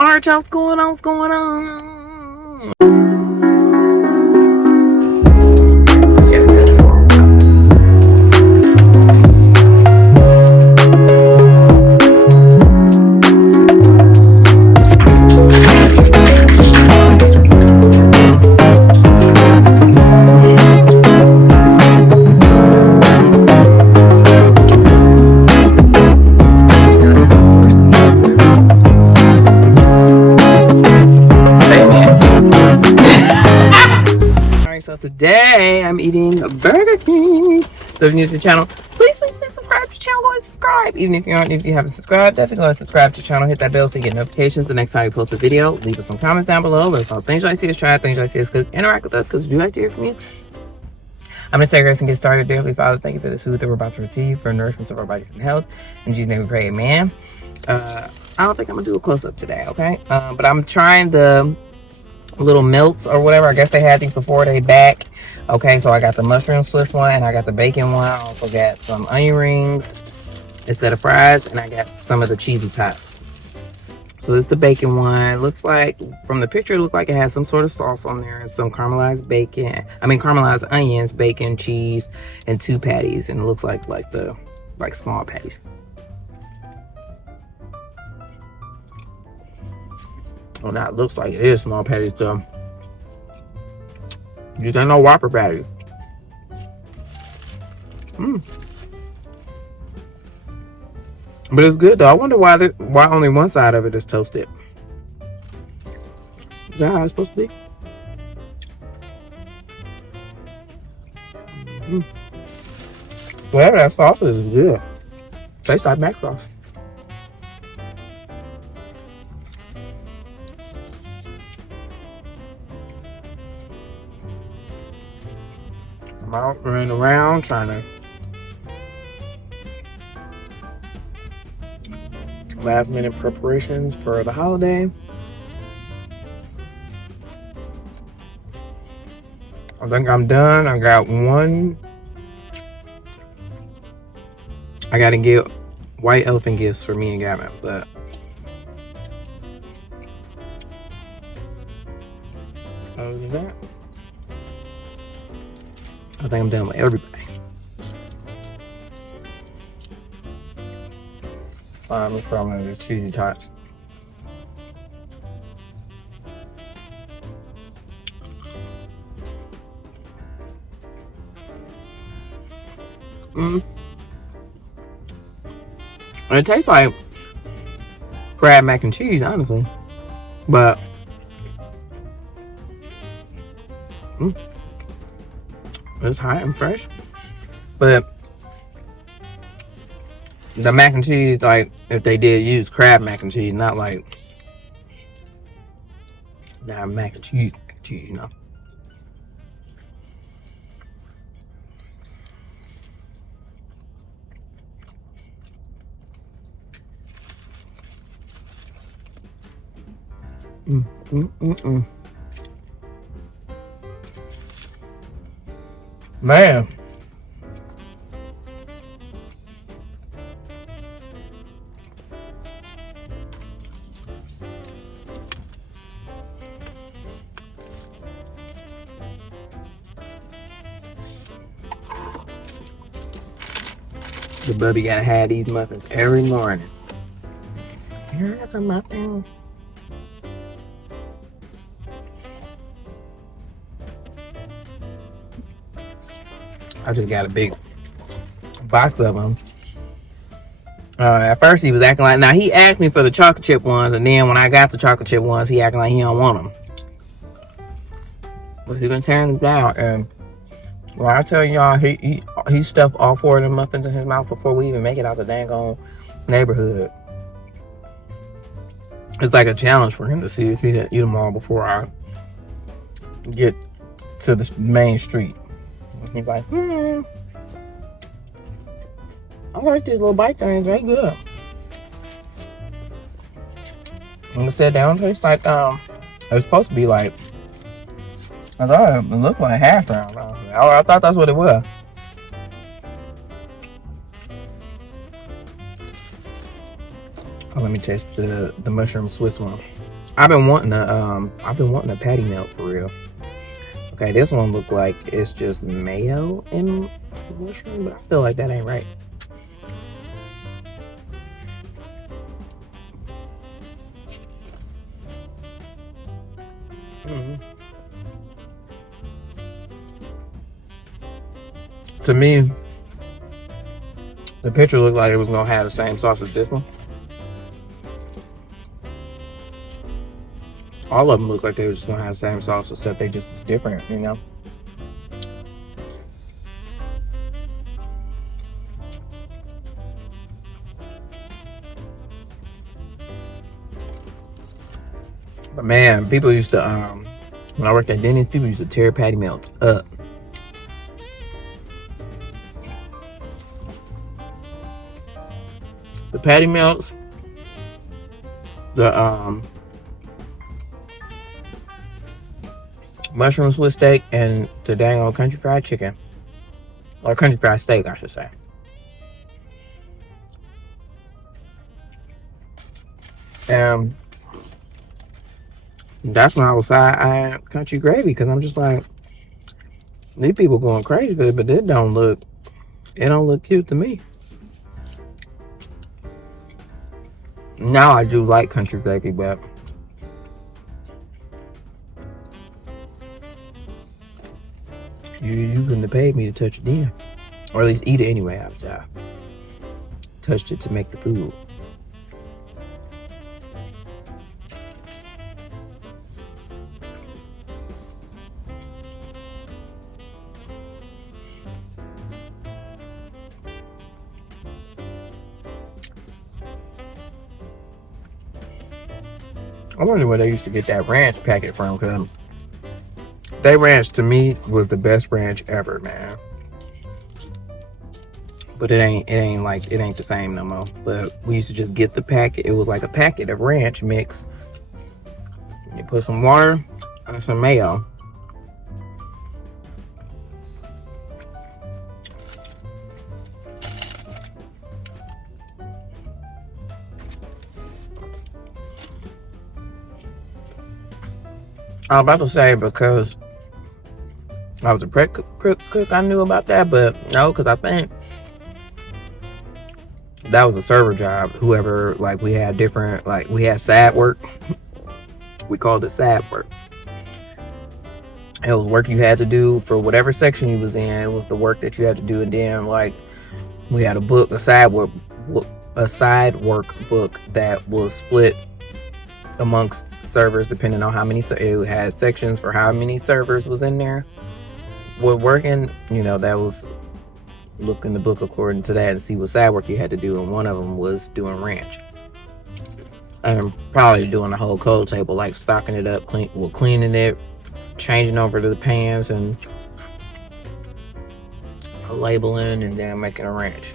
Alright, y'all, what's going on? What's going on? So today I'm eating a Burger King. So if you're new to the channel, please subscribe to the channel. Go and subscribe. Even if you haven't subscribed, definitely go and subscribe to the channel. Hit that bell so you get notifications the next time we post a video. Leave us some comments down below. Let us know things you like to see us try, things you like to see us cook. Interact with us because we do like to hear from you. I'm gonna say grace and get started. Dear Heavenly Father, thank you for this food that we're about to receive for nourishment of our bodies and health. In Jesus' name we pray, amen. I don't think I'm gonna do a close-up today, okay? But I'm trying the little melts or whatever. I guess they had these before they back. Okay, so I got the mushroom Swiss one and I got the bacon one. I also got some onion rings instead of fries, and I got some of the cheesy tots. So this is the bacon one. It looks like, from the picture, it looked like it has some sort of sauce on there and some caramelized caramelized onions, bacon, cheese, and 2 patties. And it looks like small patties. Well, now it looks like it is small patties though. These ain't no Whopper patties. But it's good though. I wonder why only one side of it is toasted. Is that how it's supposed to be? Whatever that sauce is good. Tastes like mac sauce. I'm out running around trying to last minute preparations for the holiday. I think I'm done. I got one. I gotta get white elephant gifts for me and Gavin, but other than that, I think I'm done with everybody. Let's put on those cheesy tots. It tastes like crab mac and cheese, honestly, but it's hot and fresh. But the mac and cheese, like if they did use crab mac and cheese, not like that mac and cheese, you know. Man. The bubby gotta have these muffins every morning. Here's the muffins. I just got a big box of them. At first he was acting like, now he asked me for the chocolate chip ones, and then when I got the chocolate chip ones, he acting like he don't want them. But he been tearing them down, and well, I tell y'all, he stuffed all 4 of them muffins in his mouth before we even make it out the dang on neighborhood. It's like a challenge for him to see if he can eat them all before I get to the main street. He's like, I like these little bite things, they good. And I said, they don't taste like, it was supposed to be like, I thought it looked like hash brown. I thought that's what it was. Oh, let me taste the mushroom Swiss one. I've been wanting a patty melt for real. Okay, this one look like it's just mayo and mushroom, but I feel like that ain't right. To me, the picture looked like it was gonna have the same sauce as this one. All of them look like they were just gonna have the same sauce, except they just was different, you know. But man, people used to when I worked at Denny's, people used to tear patty melts up. The patty melts, the mushroom Swiss steak, and the dang old country fried chicken, or country fried steak, I should say. And that's when I was eyeing country gravy, because I'm just like, these people going crazy for it, but it don't look cute to me. Now I do like country gravy, but you couldn't have paid me to touch it then, or at least eat it anyway after I touched it to make the food. I wonder where they used to get that ranch packet from, because that ranch to me was the best ranch ever, man. But it ain't the same no more. But we used to just get the packet. It was like a packet of ranch mix. You put some water and some mayo. I was about to say, because I was a prep cook, I knew about that, but no, because I think that was a server job. Whoever, like, we had different, like, we had SAD work. We called it SAD work. It was work you had to do for whatever section you was in. It was the work that you had to do, and then, like, we had a side work book that was split amongst servers depending on how many. It had sections for how many servers was in there. We're working, you know, that was look in the book according to that and see what side work you had to do, and one of them was doing ranch, and probably doing the whole cold table, like stocking it up, cleaning it, changing over to the pans, and labeling, and then making a ranch.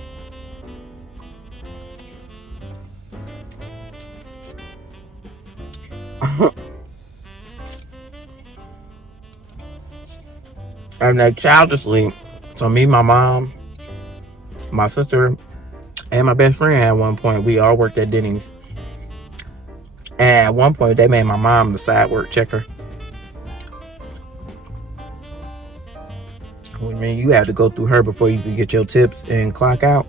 And they childishly, so me, my mom, my sister, and my best friend at one point, we all worked at Denny's. And at one point, they made my mom the side work checker. Which means you had to go through her before you could get your tips and clock out.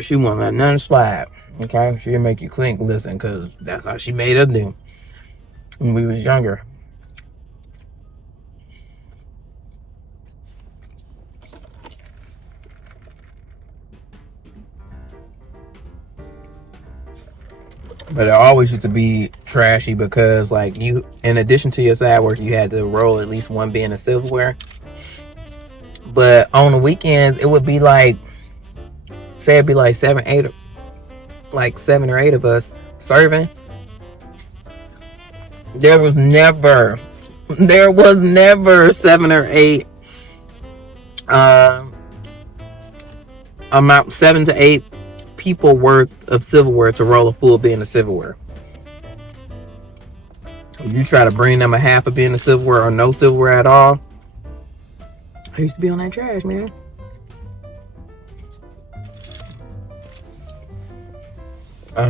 She won't let nothing slide. Okay, she'll make you clink, listen, because that's how she made us do when we was younger. But it always used to be trashy, because, like, you, in addition to your side work, you had to roll at least one bin of silverware. But on the weekends, it would be like, say it'd be like 7 or 8 of us serving. There was never 7 or 8 7 to 8 people worth of silverware to roll a full bin of silverware. If you try to bring them a half a bin of silverware or no silverware at all, I used to be on that trash, man.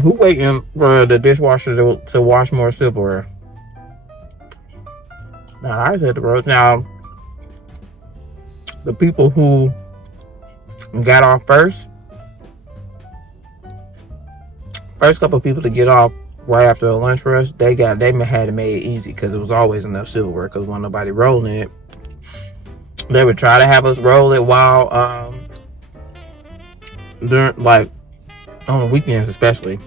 Who waiting for the dishwasher to wash more silverware? Now, I said the roast. Now, the people who got off first couple of people to get off right after the lunch rush, they had to make it easy because it was always enough silverware. Because when nobody rolling it, they would try to have us roll it while during, like, on the weekends especially.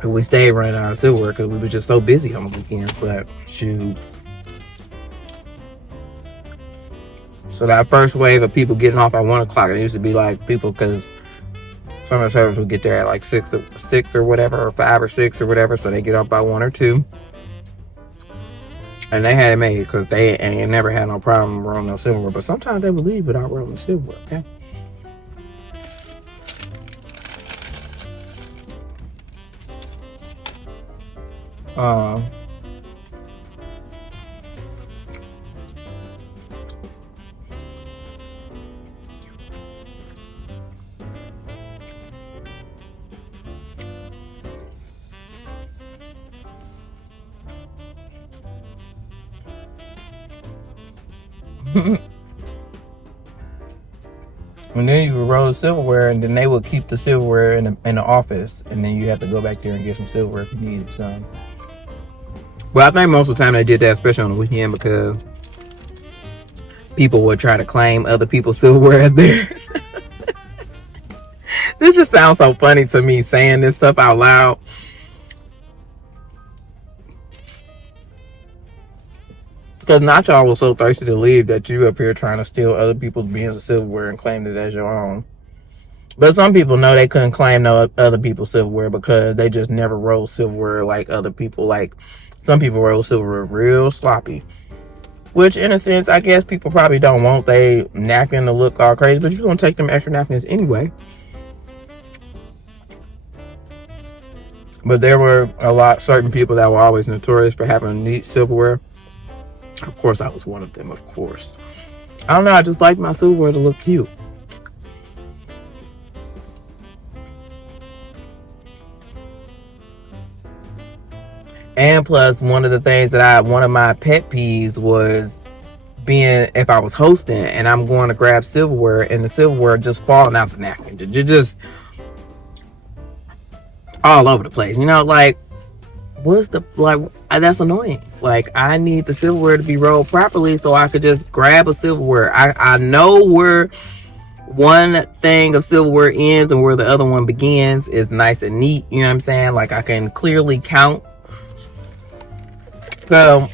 And we stayed running out of silverware because we were just so busy on the weekends. But shoot. So that first wave of people getting off at 1 o'clock, it used to be like people, because some of the servers would get there at like 6 or whatever, or 5 or 6 or whatever. So they get off by 1 or 2. And they had it made because they ain't never had no problem rolling no silverware. But sometimes they would leave without rolling the silverware. Okay? And then you would roll the silverware, and then they would keep the silverware in the office, and then you have to go back there and get some silverware if you needed some. Well, I think most of the time they did that, especially on the weekend, because people would try to claim other people's silverware as theirs. This just sounds so funny to me, saying this stuff out loud. Because not y'all was so thirsty to leave that you up here trying to steal other people's bins of silverware and claim it as your own. But some people know they couldn't claim no other people's silverware because they just never roll silverware like other people. Like, some people roll silverware real sloppy. Which, in a sense, I guess people probably don't want their napkin to look all crazy. But you're going to take them extra napkins anyway. But there were certain people that were always notorious for having neat silverware. Of course, I was one of them, of course. I don't know, I just like my silverware to look cute. And plus, one of my pet peeves was being, if I was hosting and I'm going to grab silverware and the silverware just falling out the napkin. You're just all over the place. You know, like, that's annoying. Like, I need the silverware to be rolled properly so I could just grab a silverware. I know where one thing of silverware ends and where the other one begins is nice and neat. You know what I'm saying? Like, I can clearly count. So,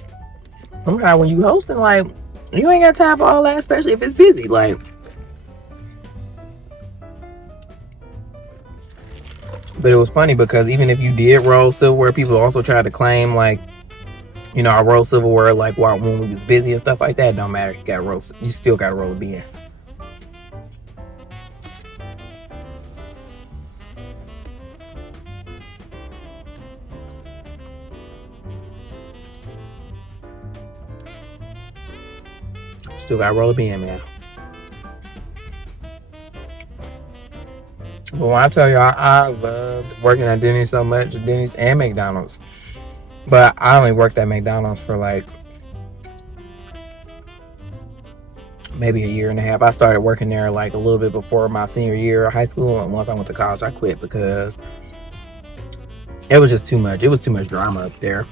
sometimes when you hosting, like, you ain't got time for all that, especially if it's busy. Like, but it was funny because even if you did roll silverware, people also tried to claim, like, you know, I roll silverware like when we was busy and stuff like that. It don't matter. You still got to roll a bin. Still got to roll a bin, man. But when I tell y'all, I loved working at Denny's so much, Denny's and McDonald's. But I only worked at McDonald's for like maybe a year and a half. I started working there like a little bit before my senior year of high school. And once I went to college, I quit because it was just too much. It was too much drama up there.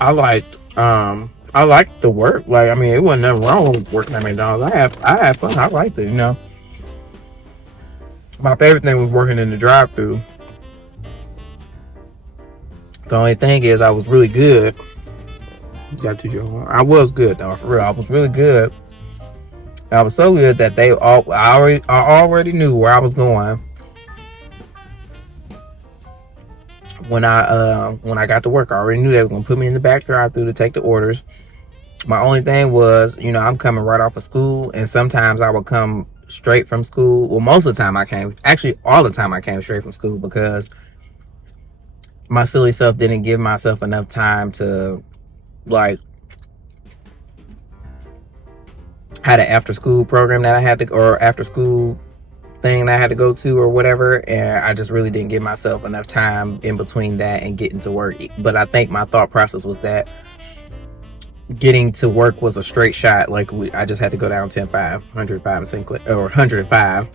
I liked the work. Like, I mean, it wasn't nothing wrong with working at McDonald's. I had fun. I liked it, you know. My favorite thing was working in the drive-thru. The only thing is I was really good. I was good though, for real. I was really good. I was so good that I already knew where I was going when I got to work. I already knew they were gonna put me in the back drive-thru to take the orders. My only thing was, you know, I'm coming right off of school, and sometimes I would come straight from school. Well, most of the time I came, actually all the time I came straight from school, because my silly self didn't give myself enough time to, like, had an after school program that I had to, or after school thing that I had to go to or whatever, and I just really didn't give myself enough time in between that and getting to work. But I think my thought process was that getting to work was a straight shot. Like, I just had to go down 105 in St. Clair, or 105.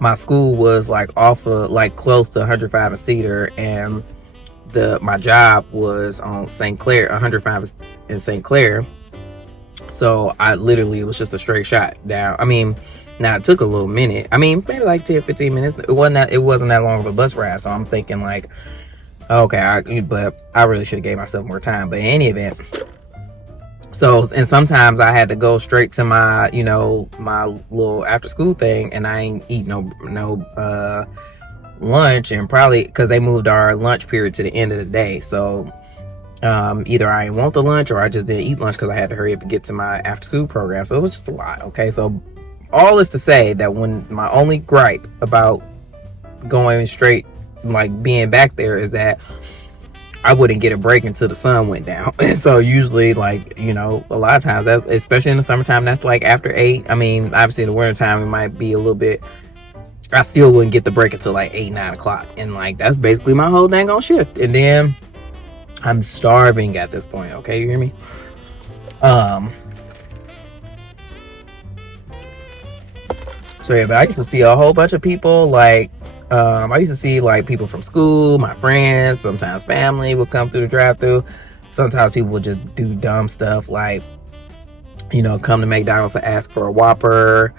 My school was like off of, like, close to 105 in Cedar, and my job was on St. Clair, 105 in St. Clair. So I literally, it was just a straight shot down. I mean, now it took a little minute. I mean, maybe like 10-15 minutes. It wasn't that long of a bus ride. So I'm thinking like, okay, but I really should have gave myself more time. But in any event, so, and sometimes I had to go straight to my, you know, my little after school thing, and I ain't eat no lunch, and probably because they moved our lunch period to the end of the day. So either I didn't want the lunch, or I just didn't eat lunch because I had to hurry up and get to my after school program. So it was just a lot. Okay, so all is to say that when my only gripe about going straight, like being back there, is that I wouldn't get a break until the sun went down. And so usually, like, you know, a lot of times, especially in the summertime, that's like after 8. I mean, obviously in the wintertime it might be a little bit, I still wouldn't get the break until like 8-9 o'clock, and like that's basically my whole dang on shift. And then I'm starving at this point. Okay, you hear me? So yeah, but I used to see a whole bunch of people, like, I used to see like people from school, my friends, sometimes family would come through the drive-thru. Sometimes people would just do dumb stuff, like, you know, come to McDonald's and ask for a Whopper,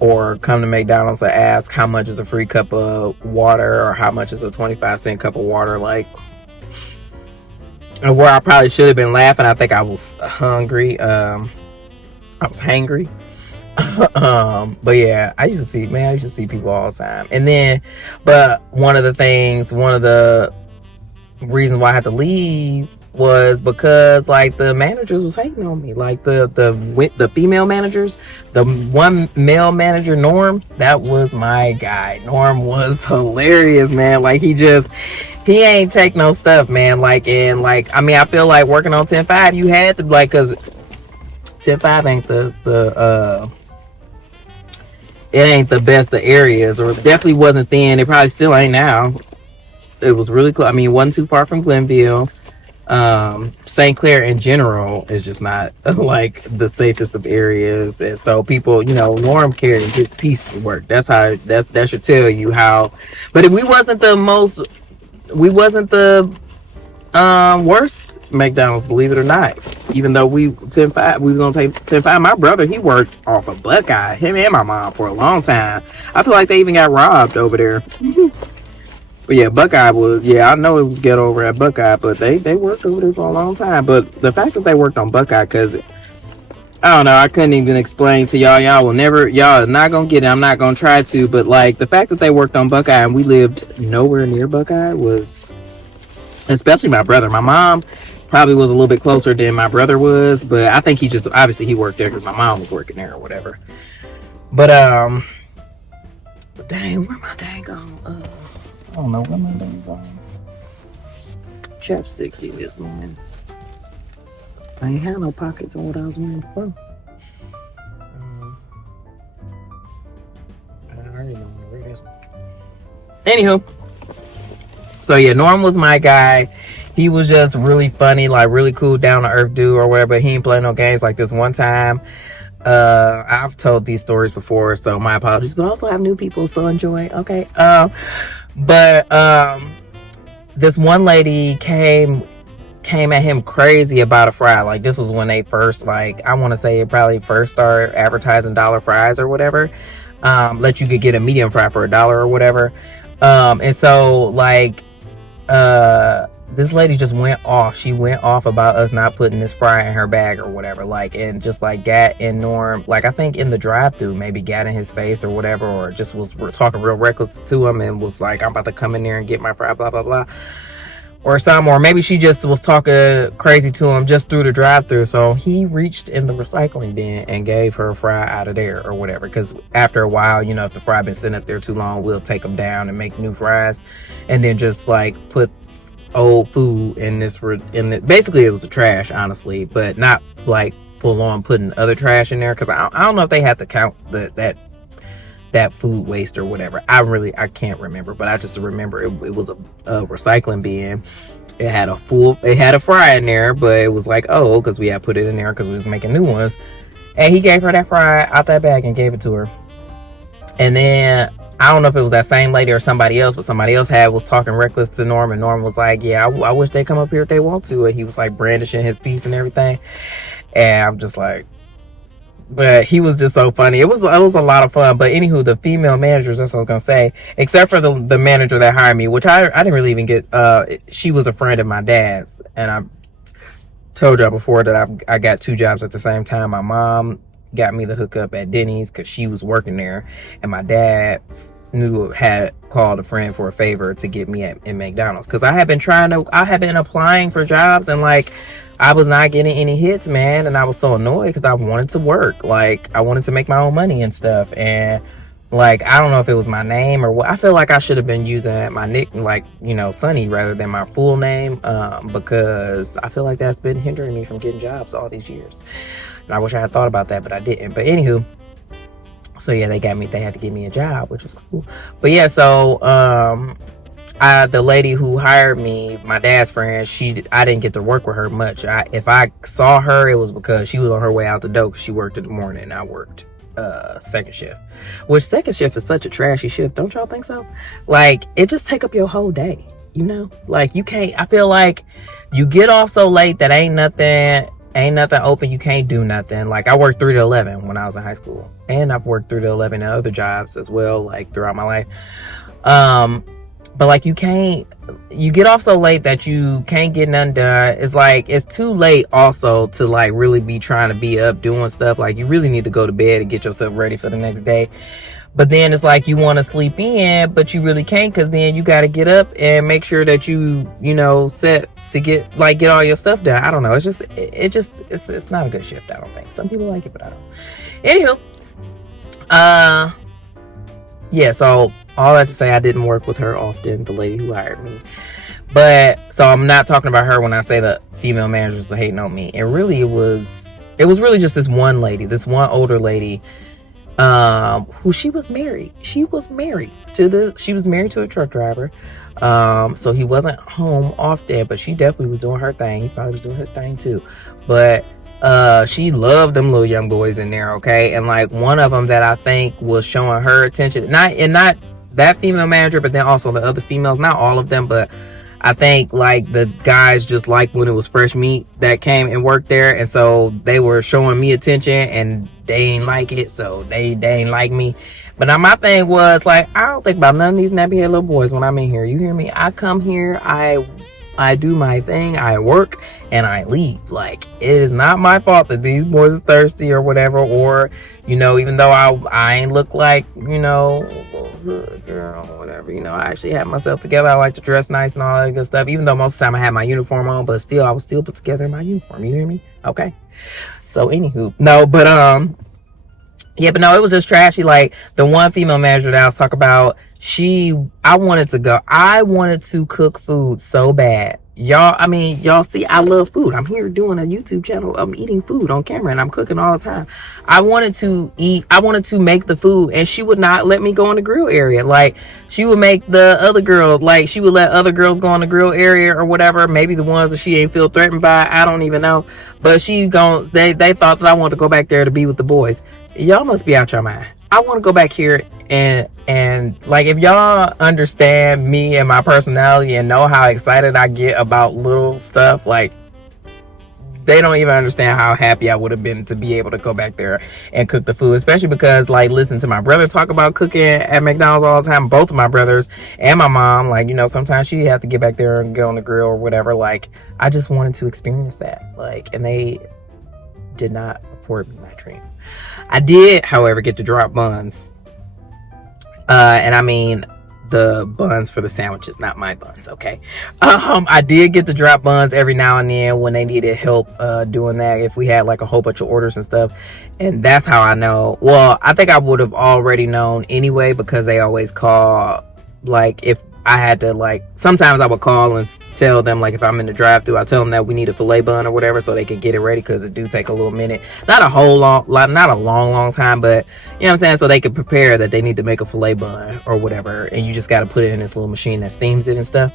or come to McDonald's and ask how much is a free cup of water, or how much is a 25-cent cup of water. Like, where I probably should have been laughing, I think I was hungry. I was hangry. But yeah, I used to see people all the time. And then, but one of the reasons why I had to leave was because, like, the managers was hating on me. Like the female managers, the one male manager, Norm, that was my guy. Norm was hilarious, man. Like, he ain't take no stuff, man. Like, and like, I mean, I feel like working on 10-5, you had to, like, cause 10-5 ain't it ain't the best of areas, or it definitely wasn't then. It probably still ain't now. It was really close. I mean, it wasn't too far from Glenville. St. Clair in general is just not like the safest of areas, and so people, you know, Norm carried his piece to work. That should tell you how. But if we wasn't the worst McDonald's, believe it or not. Even though we was gonna take 10-5. My brother, he worked off of Buckeye, him and my mom, for a long time. I feel like they even got robbed over there. But yeah, Buckeye was, yeah, I know it was ghetto over at Buckeye, but they worked over there for a long time. But the fact that they worked on Buckeye, because I don't know, I couldn't even explain to y'all. Y'all are not gonna get it. I'm not gonna try to. But like, the fact that they worked on Buckeye and we lived nowhere near Buckeye was, especially my brother. My mom probably was a little bit closer than my brother was, but I think he just, obviously he worked there because my mom was working there or whatever. But dang, where my dang on? I don't know where my dang chapstick is, man. I ain't had no pockets on what I was wearing before. I already know where it is. Anywho, so yeah, Norm was my guy. He was just really funny, like really cool, down to earth dude or whatever. He ain't playing no games. Like this one time, I've told these stories before, so my apologies. But I also have new people, so enjoy. Okay. But this one lady came at him crazy about a fry. Like, this was when they first, like, I want to say it probably first started advertising dollar fries or whatever. Let you could get a medium fry for $1 or whatever. And so, like, this lady just went off. She went off about us not putting this fry in her bag or whatever. Like, and just like Gat and Norm, like, I think in the drive-thru, maybe gat in his face or whatever, or just we're talking real reckless to him and was like, I'm about to come in there and get my fry, blah, blah, blah. or something, or maybe she just was talking crazy to him just through the drive-through. So he reached in the recycling bin and gave her a fry out of there or whatever, because after a while, you know, if the fry been sitting up there too long, we'll take them down and make new fries, and then just like put old food in this, basically it was a trash, honestly, but not like full on putting other trash in there, because I don't know if they had to count that food waste or whatever. I can't remember, but I just remember it was a recycling bin. It had a fry in there, but it was like, oh, because we had put it in there because we was making new ones. And he gave her that fry out that bag and gave it to her. And then I don't know if it was that same lady or somebody else, but somebody else was talking reckless to Norm, and Norm was like, yeah, I wish they come up here if they want to. And he was like brandishing his piece and everything. And I'm just like, but he was just so funny. It was a lot of fun. But anywho, the female managers, that's what I was gonna say, except for the manager that hired me, which I didn't really even get. She was a friend of my dad's, and I told y'all before that I got 2 jobs at the same time. My mom got me the hookup at Denny's because she was working there, and my dad had called a friend for a favor to get me in McDonald's, because I had been applying for jobs, and like I was not getting any hits, man, and I was so annoyed because I wanted to work. Like, I wanted to make my own money and stuff, and like, I don't know if it was my name or what. I feel like I should have been using my nick, like, you know, Sonny, rather than my full name, because I feel like that's been hindering me from getting jobs all these years. And I wish I had thought about that, but I didn't. But anywho, so yeah, they had to give me a job, which was cool. But yeah, so the lady who hired me, my dad's friend, I didn't get to work with her much. If I saw her, it was because she was on her way out the door, because she worked in the morning and I worked second shift. Which second shift is such a trashy shift, don't y'all think so? Like, it just take up your whole day, you know? Like, you can't, I feel like you get off so late that ain't nothing open, you can't do nothing. Like, I worked 3 to 11 when I was in high school, and I've worked 3 to 11 in other jobs as well, like throughout my life. But like, you get off so late that you can't get nothing done. It's like, it's too late also to like really be trying to be up doing stuff. Like, you really need to go to bed and get yourself ready for the next day. But then it's like, you want to sleep in, but you really can't, because then you got to get up and make sure that you know, set to get all your stuff done. I don't know. It's not a good shift, I don't think. Some people like it, but I don't. Anywho, yeah, so all that to say, I didn't work with her often, the lady who hired me. But so I'm not talking about her when I say the female managers were hating on me. And really, it was really just this one lady, this one older lady, who she was married to a truck driver. So he wasn't home often, but she definitely was doing her thing. He probably was doing his thing too. But she loved them little young boys in there, okay? And like, one of them that I think was showing her attention, not that female manager, but then also the other females, not all of them, but I think like the guys just liked when it was fresh meat that came and worked there, and so they were showing me attention, and they ain't like it, so they ain't like me. But now my thing was like, I don't think about none of these nappy head little boys when I'm in here. You hear me? I come here, I do my thing, I work, and I leave. Like, it is not my fault that these boys are thirsty or whatever, or, you know, even though I ain't look like, you know, hood girl or whatever, you know, I actually have myself together. I like to dress nice and all that good stuff, even though most of the time I had my uniform on, but still, I was still put together in my uniform. You hear me? Okay. So, anywho, no, but, yeah, but no, it was just trashy. Like, the one female manager that I was talking about, I wanted to cook food so bad. Y'all see, I love food. I'm here doing a YouTube channel. I'm eating food on camera, and I'm cooking all the time. I wanted to make the food, and she would not let me go in the grill area. Like, she would make the other girls, like, she would let other girls go in the grill area or whatever. Maybe the ones that she ain't feel threatened by. I don't even know. But they thought that I wanted to go back there to be with the boys. Y'all must be out your mind. I want to go back here and like, if y'all understand me and my personality and know how excited I get about little stuff, like, they don't even understand how happy I would have been to be able to go back there and cook the food, especially because, like, listen to my brother talk about cooking at McDonald's all the time. Both of my brothers and my mom, like, you know, sometimes she had to get back there and get on the grill or whatever. Like, I just wanted to experience that, like, and they did not afford me my dream. I did, however, get to drop buns. And I mean, the buns for the sandwiches, not my buns. Okay. I did get to drop buns every now and then when they needed help doing that, if we had like a whole bunch of orders and stuff. And that's how I know. Well, I think I would have already known anyway, because they always call, like, if I had to, like, sometimes I would call and tell them, like, if I'm in the drive-thru, I tell them that we need a filet bun or whatever, so they can get it ready, because it do take a little minute. Not a long time, but, you know what I'm saying? So they can prepare that they need to make a filet bun or whatever, and you just got to put it in this little machine that steams it and stuff.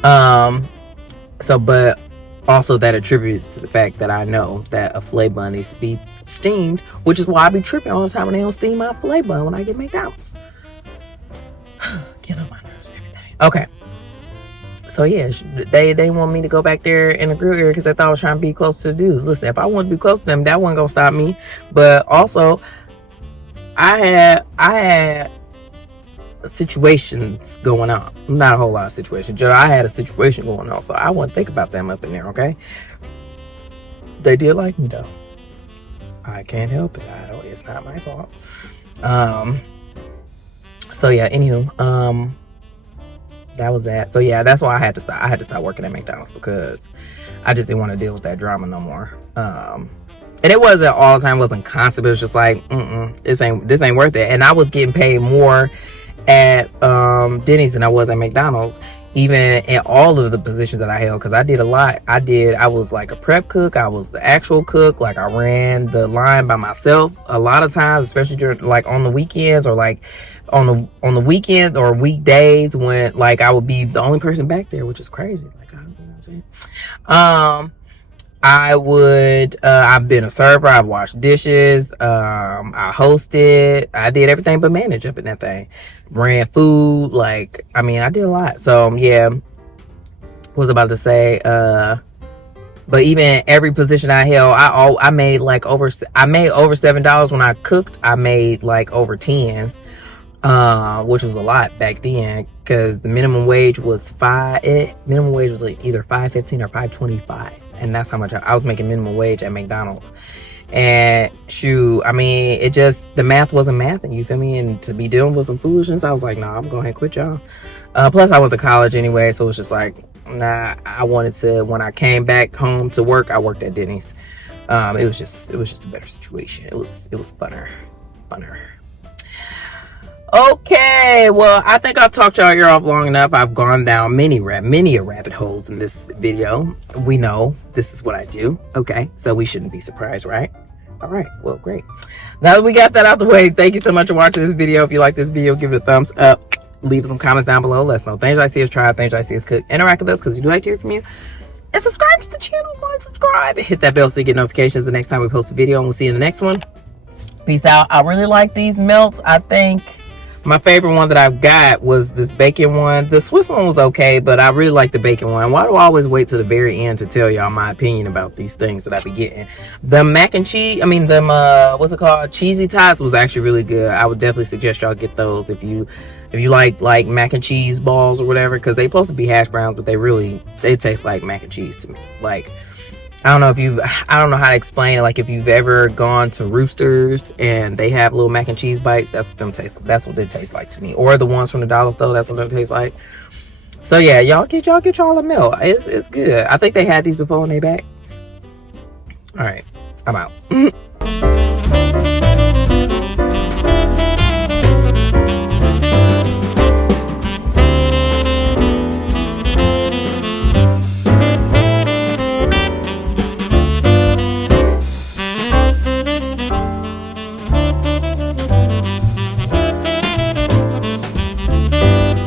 But also that attributes to the fact that I know that a filet bun needs to be steamed, which is why I be tripping all the time when they don't steam my filet bun when I get McDonald's. Get on my nerves every day. Okay. So yeah, they want me to go back there in the grill area because they thought I was trying to be close to the dudes. Listen, if I wanted to be close to them, that wasn't gonna stop me. But also, I had situations going on. Not a whole lot of situations. I had a situation going on, so I wouldn't think about them up in there. Okay. They did like me though. I can't help it. It's not my fault. So yeah, anywho, that was that. So yeah, that's why I had to stop. I had to stop working at McDonald's because I just didn't want to deal with that drama no more. And it wasn't all the time, it wasn't constant, but it was just like, this ain't worth it. And I was getting paid more at Denny's than I was at McDonald's, even in all of the positions that I held, because I did a lot. I was like a prep cook, I was the actual cook, like I ran the line by myself a lot of times, especially during, like, on the weekends, or like on the weekends or weekdays when, like, I would be the only person back there, which is crazy. Like, you know what I'm saying? I've been a server, I've washed dishes, I hosted, I did everything but manage up in that thing. Ran food, like, I mean, I did a lot. So yeah, was about to say, but even every position I held, I made over $7 when I cooked. I made like over 10, which was a lot back then, because the minimum wage was like either $5.15 or $5.25, and that's how much I was making minimum wage at McDonald's. And shoot, I mean, the math wasn't mathing, you feel me? And to be dealing with some foolishness, I was like, nah, I'm going to go ahead and quit, y'all. Plus I went to college anyway, so it was just like, nah, I wanted to, when I came back home to work, I worked at Denny's. It was just a better situation. It was funner. Okay, well, I think I've talked y'all ear off long enough. I've gone down many rabbit holes in this video. We know this is what I do. Okay, so we shouldn't be surprised, right? All right, well, great. Now that we got that out the way, thank you so much for watching this video. If you like this video, give it a thumbs up. Leave some comments down below. Let us know things I see us try, things I see us cook. Interact with us, because we do like to hear from you. And subscribe to the channel. Go and subscribe. And hit that bell so you get notifications the next time we post a video. And we'll see you in the next one. Peace out. I really like these melts. I think my favorite one that I've got was this bacon one. The Swiss one was okay, but I really like the bacon one. Why do I always wait to the very end to tell y'all my opinion about these things that I be getting? The mac and cheese, what's it called? Cheesy tots was actually really good. I would definitely suggest y'all get those if you like mac and cheese balls or whatever, because they supposed to be hash browns, but they taste like mac and cheese to me. Like, I don't know how to explain it. Like, if you've ever gone to Roosters and they have little mac and cheese bites, that's what they taste like to me. Or the ones from the dollar store, that's what they taste like. So yeah, y'all get y'all a meal. It's good. I think they had these before and they back. All right, I'm out.